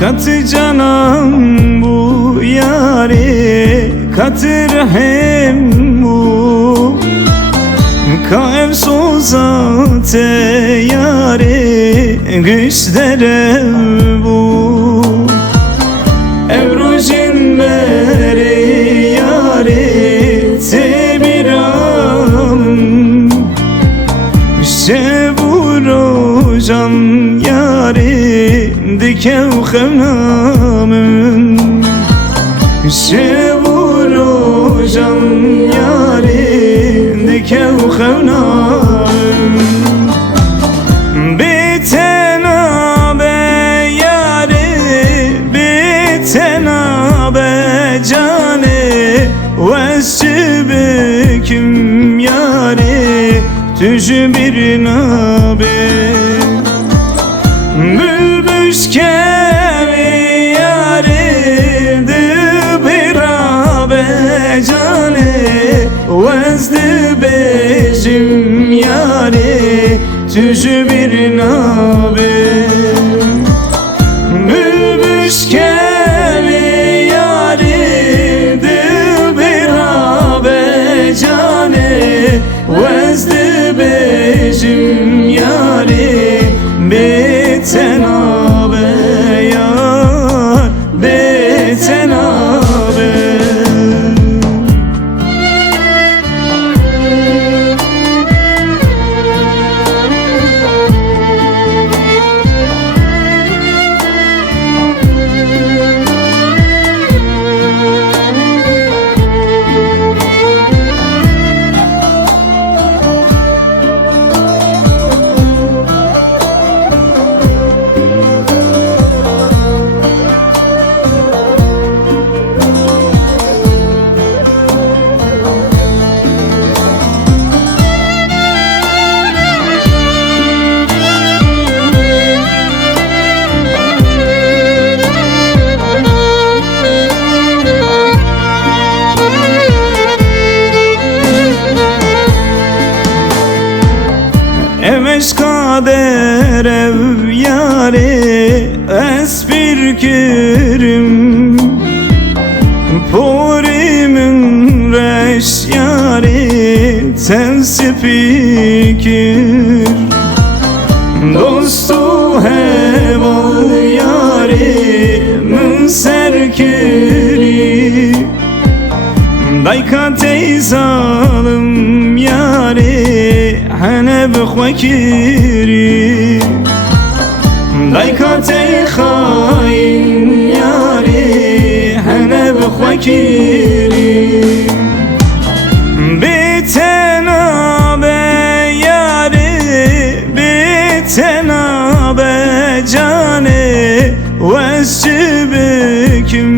Katı canım bu yari, katı rahim bu. Kaev sozate yari, güçlere bu. Evrojin beri yari, tebiram. Şevurojam yari, dikev xevnamın. Şevurojam yari, dikev xevnamın. Bitena be yari, bitena be cani. Vesçibiküm yari, tüjü bir nabe. Bülbüş kevi yari, dıbirabe cani. Vezdi bejim yari, tüjü bir nabe. Bülbüş kevi yari, dıbirabe cani. Vezdi bejim yari, betenabe yar, betenabe. Emeş kader ev yari, espir kirim. Porimin reş yari, tensi fikir. Dostu heval yari, münser kiri. Dayka teyzalım yari, hane bıkhvekiri. Dayka teyhain yari, hane bıkhvekiri. Bitena be yari, bitena be cani. Vesçibiküm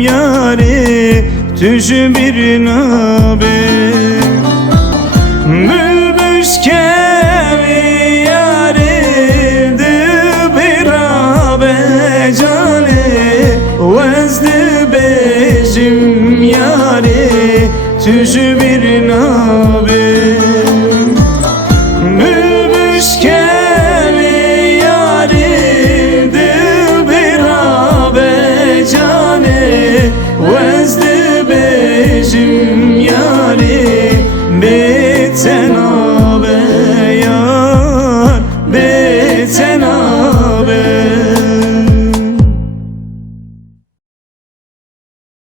yari, tüjü bir nabe. Bülbüş kevi yari, dıbirabe cani. Vezdi bejim yari, tüjü bir nabe.